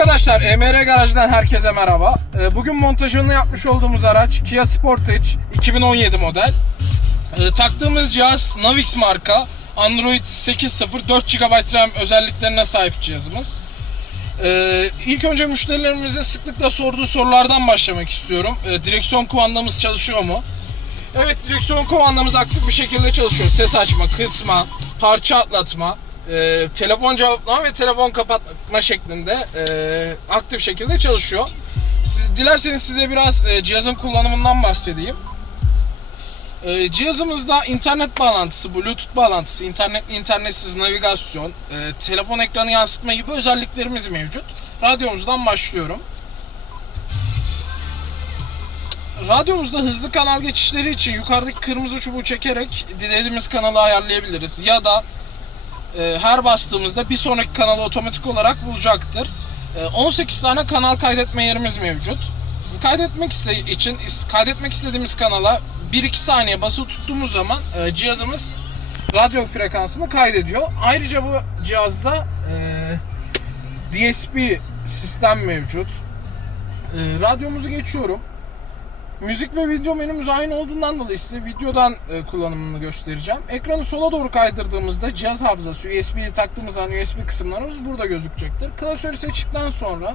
Arkadaşlar EMR Garaj'dan herkese merhaba. Ee, Bugün montajını yapmış olduğumuz araç Kia Sportage 2017 model. Ee, Taktığımız cihaz Navix marka Android 8.0 4 GB RAM özelliklerine sahip cihazımız. Ee, ilk önce müşterilerimizin sıklıkla sorduğu sorulardan başlamak istiyorum. Ee, direksiyon kumandamız çalışıyor mu? Evet direksiyon kumandamız aktif bir şekilde çalışıyor. Ses açma, kısma, parça atlatma, e, telefon cevaplama ve telefon kapatma şeklinde e, aktif şekilde çalışıyor. Siz, dilerseniz size biraz e, cihazın kullanımından bahsedeyim. E, cihazımızda internet bağlantısı, bluetooth bağlantısı, internetli internetsiz navigasyon, e, telefon ekranı yansıtma gibi özelliklerimiz mevcut. Radyomuzdan başlıyorum. Radyomuzda hızlı kanal geçişleri için yukarıdaki kırmızı çubuğu çekerek dilediğimiz kanalı ayarlayabiliriz. Ya da e, her bastığımızda bir sonraki kanalı otomatik olarak bulacaktır. E, 18 tane kanal kaydetme yerimiz mevcut. Kaydetmek iste için kaydetmek istediğimiz kanala 1-2 saniye basılı tuttuğumuz zaman e, cihazımız radyo frekansını kaydediyor. Ayrıca bu cihazda e, DSP sistem mevcut. E, radyomuzu geçiyorum. Müzik ve video menümüz aynı olduğundan dolayı size videodan e, kullanımını göstereceğim. Ekranı sola doğru kaydırdığımızda cihaz hafızası USB'yi taktığımız zaman USB kısımlarımız burada gözükecektir. Klasörü seçtikten sonra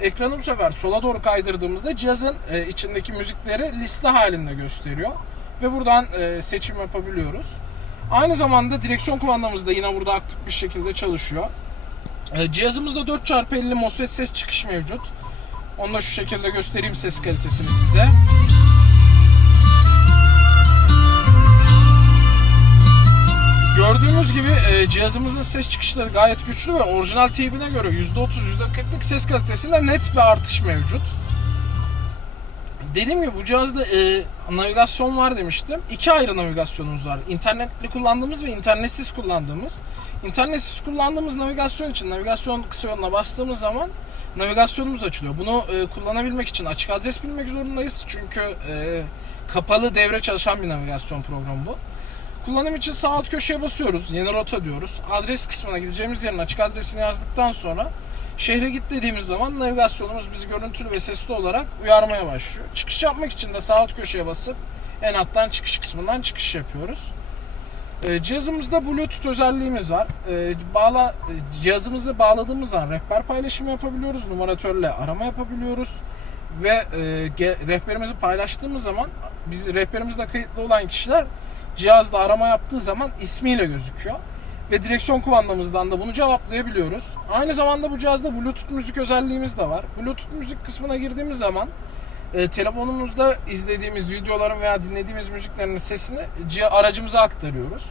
ekranı bu sefer sola doğru kaydırdığımızda cihazın e, içindeki müzikleri liste halinde gösteriyor. Ve buradan e, seçim yapabiliyoruz. Aynı zamanda direksiyon kumandamız da yine burada aktif bir şekilde çalışıyor. E, cihazımızda 4x50 MOSFET ses çıkış mevcut. Onu da şu şekilde göstereyim ses kalitesini size. Gördüğünüz gibi e, cihazımızın ses çıkışları gayet güçlü ve orijinal teybine göre %30 %40'lık ses kalitesinde net bir artış mevcut. Dediğim gibi bu cihazda e, navigasyon var demiştim. İki ayrı navigasyonumuz var. İnternetli kullandığımız ve internetsiz kullandığımız. İnternetsiz kullandığımız navigasyon için navigasyon kısa yoluna bastığımız zaman navigasyonumuz açılıyor. Bunu e, kullanabilmek için açık adres bilmek zorundayız. Çünkü e, kapalı devre çalışan bir navigasyon programı bu. Kullanım için sağ alt köşeye basıyoruz. Yeni rota diyoruz. Adres kısmına gideceğimiz yerin açık adresini yazdıktan sonra şehre git dediğimiz zaman navigasyonumuz bizi görüntülü ve sesli olarak uyarmaya başlıyor. Çıkış yapmak için de sağ alt köşeye basıp en alttan çıkış kısmından çıkış yapıyoruz. E, cihazımızda Bluetooth özelliğimiz var. E, bağla cihazımızı bağladığımız zaman rehber paylaşımı yapabiliyoruz. Numaratörle arama yapabiliyoruz ve e, rehberimizi paylaştığımız zaman biz rehberimizde kayıtlı olan kişiler cihazda arama yaptığı zaman ismiyle gözüküyor. Ve direksiyon kumandamızdan da bunu cevaplayabiliyoruz. Aynı zamanda bu cihazda Bluetooth müzik özelliğimiz de var. Bluetooth müzik kısmına girdiğimiz zaman e, telefonumuzda izlediğimiz videoların veya dinlediğimiz müziklerin sesini aracımıza aktarıyoruz.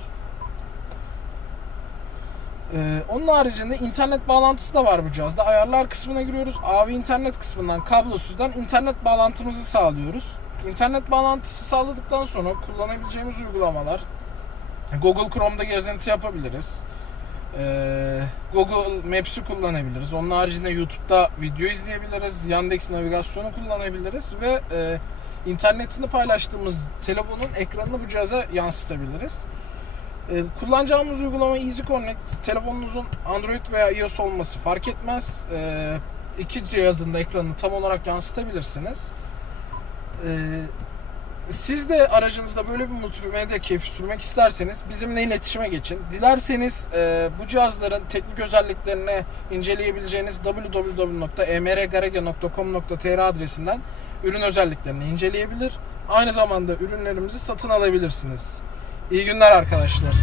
E, onun haricinde internet bağlantısı da var bu cihazda. Ayarlar kısmına giriyoruz. AV internet kısmından kablosuzdan internet bağlantımızı sağlıyoruz. İnternet bağlantısı sağladıktan sonra kullanabileceğimiz uygulamalar Google Chrome'da gezinti yapabiliriz. Ee, Google Maps'i kullanabiliriz. Onun haricinde YouTube'da video izleyebiliriz. Yandex navigasyonu kullanabiliriz ve e, internetini paylaştığımız telefonun ekranını bu cihaza yansıtabiliriz. E, kullanacağımız uygulama Easy Connect. Telefonunuzun Android veya iOS olması fark etmez. E, iki cihazın da ekranını tam olarak yansıtabilirsiniz. E, siz de aracınızda böyle bir multimedya keyfi sürmek isterseniz bizimle iletişime geçin. Dilerseniz e, bu cihazların teknik özelliklerini inceleyebileceğiniz www.emrgarage.com.tr adresinden ürün özelliklerini inceleyebilir. Aynı zamanda ürünlerimizi satın alabilirsiniz. İyi günler arkadaşlar.